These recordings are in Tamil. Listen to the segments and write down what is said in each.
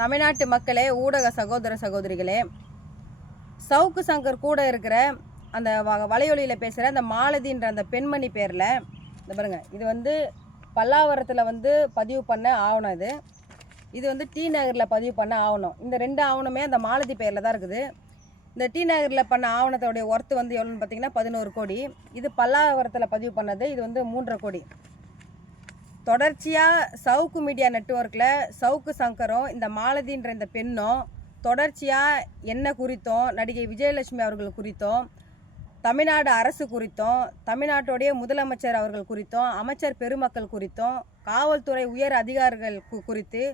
தமிழ்நாட்டு மக்களே, ஊடக சகோதர சகோதரிகளே, சவுக்கு சங்கர் கூட இருக்கிற அந்த வலையொலியில் பேசுகிற அந்த மாலதின்ற அந்த பெண்மணி பேரில் இந்த பாருங்க, இது வந்து பல்லாவரத்தில் பதிவு பண்ண ஆவணம். இது டி நகரில் பதிவு பண்ண ஆவணம். இந்த ரெண்டு ஆவணமே அந்த மாலதி பேரில் தான் இருக்குது. இந்த டி நகரில் பண்ண ஆவணத்தோடைய ஒர்த்து எவ்வளோன்னு பார்த்தீங்கன்னா 11 கோடி. இது பல்லாவரத்தில் பதிவு பண்ணது இது 3.5 கோடி. தொடர்ச்சியாக சவுக்கு மீடியா நெட்வொர்க்கில் சவுக்கு சங்கரும் இந்த மாலதின்ற இந்த பெண்ணும் தொடர்ச்சியாக என்ன குறித்தும், நடிகை விஜயலட்சுமி அவர்கள் குறித்தும், தமிழ்நாடு அரசு குறித்தும், தமிழ்நாட்டுடைய முதலமைச்சர் அவர்கள் குறித்தும், அமைச்சர் பெருமக்கள் குறித்தும், காவல்துறை உயர் அதிகாரிகள் குறித்து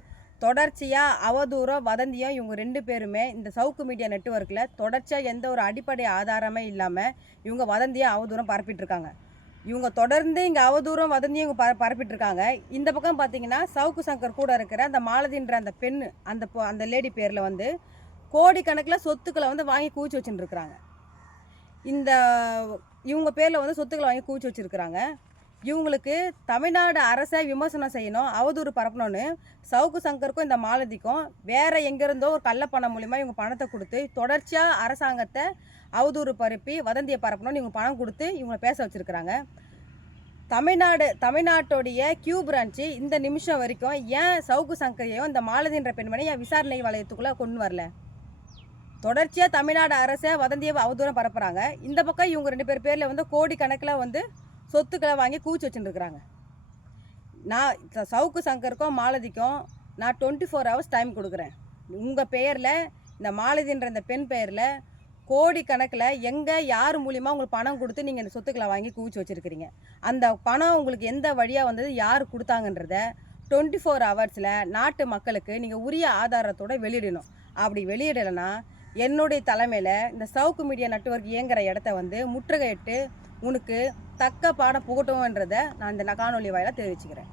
தொடர்ச்சியாக அவதூறும் வதந்தியும் இவங்க 2 பேருமே இந்த சவுக்கு மீடியா நெட்வொர்க்கில் தொடர்ச்சியாக எந்த ஒரு அடிப்படை ஆதாரமே இல்லாமல் இவங்க வதந்தியாக அவதூறம் பரப்பிட்டுருக்காங்க. இவங்க தொடர்ந்து இங்கே அவதூறம் வதந்தியும் இவங்க பரப்பிட்டுருக்காங்க. இந்த பக்கம் பார்த்தீங்கன்னா சவுக்கு சங்கர் கூட இருக்கிற அந்த மாலதின்ற அந்த பெண், அந்த லேடி பேரில் கோடிக்கணக்கில் சொத்துக்களை வாங்கி குவிச்சு வச்சுட்டுருக்குறாங்க. இவங்க பேரில் சொத்துக்களை வாங்கி குவிச்சு வச்சுருக்குறாங்க. இவங்களுக்கு தமிழ்நாடு அரசை விமர்சனம் செய்யணும், அவதூறு பரப்பணும்னு சவுக்கு சங்கருக்கும் இந்த மாலதிக்கும் வேறு எங்கேருந்தோ ஒரு கள்ளப்பணம் மூலிமா இவங்க பணத்தை கொடுத்து தொடர்ச்சியாக அரசாங்கத்தை அவதூறு பரப்பி வதந்தியை பரப்பணும்னு இவங்க பணம் கொடுத்து இவங்களை பேச வச்சுருக்குறாங்க. தமிழ்நாட்டுடைய கியூ பிரான்ச்சு இந்த நிமிஷம் வரைக்கும் ஏன் சவுக்கு சங்கரையும் இந்த மாலதின்ற பெண்மணி ஏன் விசாரணை வளையத்துக்குள்ளே கொண்டு வரல? தொடர்ச்சியாக தமிழ்நாடு அரசை வதந்தியை அவதூறம் பரப்புகிறாங்க. இந்த பக்கம் இவங்க 2 பேர் பேரில் கோடிக்கணக்கில் சொத்துக்களை வாங்கி குவிச்சு வச்சுருக்குறாங்க. நான் சவுக்கு சங்கருக்கும் மாலதிக்கும் நான் 24 hours டைம் கொடுக்குறேன். உங்கள் பெயரில் இந்த மாலதின்ற இந்த பெண் பெயரில் கோடிக்கணக்கில் எங்கே யார் மூலிமா உங்களுக்கு பணம் கொடுத்து நீங்கள் இந்த சொத்துக்களை வாங்கி குவிச்சு வச்சுருக்கிறீங்க. அந்த பணம் உங்களுக்கு எந்த வழியாக வந்தது, யார் கொடுத்தாங்கன்றத 24 hours நாட்டு மக்களுக்கு நீங்கள் உரிய ஆதாரத்தோடு வெளியிடணும். அப்படி வெளியிடலைன்னா என்னுடைய தலைமையில் இந்த சவுக்கு மீடியா நெட்வொர்க் இயங்குகிற இடத்த முற்றுகையிட்டு உனக்கு தக்க பாடம் புகட்டும்ன்றதை நான் இந்த காணொலி வாயிலாக தெரிவிச்சுக்கிறேன்.